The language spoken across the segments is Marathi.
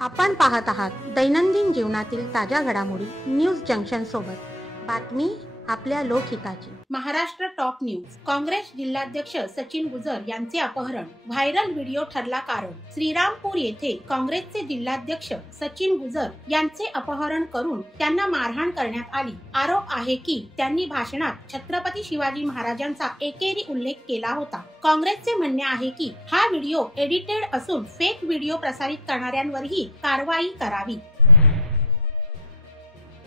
आपण पाहत आहात दैनंदिन जीवनातील ताज्या घडामोडी न्यूज जंक्शन सोबत। बातमी आपल्या लोकहिताची। Maharashtra top news. काँग्रेस जिल्हाध्यक्ष सचिन गुजर यांचे अपहरण, व्हायरल व्हिडिओ ठरला कारण। श्रीरामपूर येथे काँग्रेसचे जिल्हाध्यक्ष सचिन गुजर यांचे अपहरण करून त्यांना मारहाण करण्यात आली। आरोप आहे की त्यांनी भाषणात छत्रपती शिवाजी महाराजांचा एकेरी उल्लेख केला होता। काँग्रेसचे म्हणणे आहे की हा व्हिडिओ एडिटेड असून फेक व्हिडिओ प्रसारित करणाऱ्यांवरही कारवाई करावी।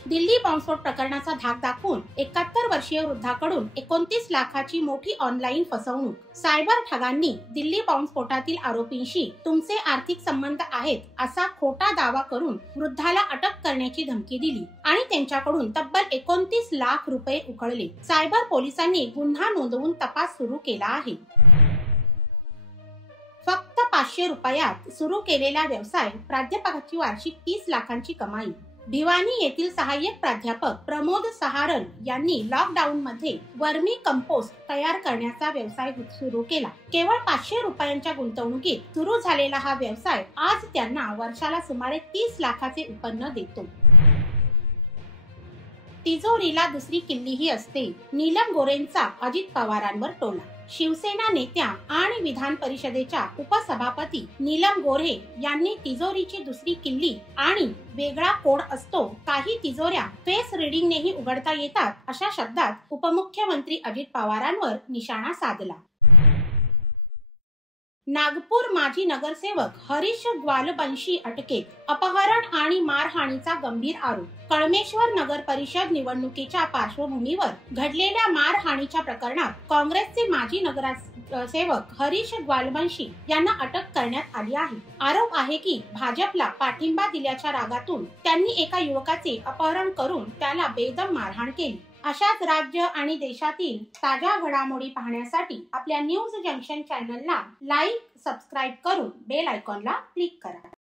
दिल्ली बॉम्बस्फोट प्रकरणाचा धाक दाखवून 71 वर्षीय वृद्धाकडून 29 लाखाची मोठी ऑनलाईन फसवणूक। सायबर ठगांनी दिल्ली बॉम्बस्फोटातील आरोपींशी तुमचे आर्थिक संबंध आहेत असा खोटा दावा करून वृद्धाला अटक करण्याची धमकी दिली आणि त्यांच्याकडून तब्बल 29 लाख रुपये उकळले। सायबर पोलिसांनी गुन्हा नोंदवून तपास सुरू केला आहे। फक्त 500 रुपयात सुरू केलेला व्यवसाय, प्राध्यापकाची वार्षिक 30 लाखांची कमाई। भिवानी येथील सहाय्यक प्राध्यापक प्रमोद सहारन यांनी लॉकडाऊन मध्ये वर्मी कंपोस्ट तयार करण्याचा व्यवसाय सुरू केला। केवळ 500 रुपयांच्या गुंतवणुकीत सुरू झालेला हा व्यवसाय आज त्यांना वर्षाला सुमारे 30 लाखाचे उत्पन्न देतो। तिजोरीला दुसरी किल्लीही असते, नीलम गोरेंचा अजित पवारांवर टोला। शिवसेना नेत्या आणि विधान परिषदेच्या उपसभापती नीलम गोरे यांनी तिजोरीची दुसरी किल्ली आणि वेगळा कोड असतो, काही तिजोऱ्या फेस रीडिंगनेही उघडता येतात अशा शब्दात उपमुख्यमंत्री अजित पवारांवर निशाणा साधला। नागपूर माजी नगरसेवक हरीश ग्वालबंशी अटकेत, अपहरण आणि मारहाणीचा गंभीर आरोप। कळमेश्वर नगर परिषद निवडणुकीच्या पार्श्वभूमीवर घडलेल्या मारहाणीच्या प्रकरणात काँग्रेसचे माजी नगरसेवक हरीश ग्वालबंशी यांना अटक करण्यात आली आहे। आरोप आहे की भाजपला पाठिंबा दिल्याच्या रागातून त्यांनी एका युवकाचे अपहरण करून त्याला बेदम मारहाण केली। अशाच राज्य आणि देशातील ताज्या घडामोडी पाहण्यासाठी आपल्या न्यूज जंक्शन चॅनलला लाईक, सबस्क्राईब करून बेल आयकॉनला क्लिक करा।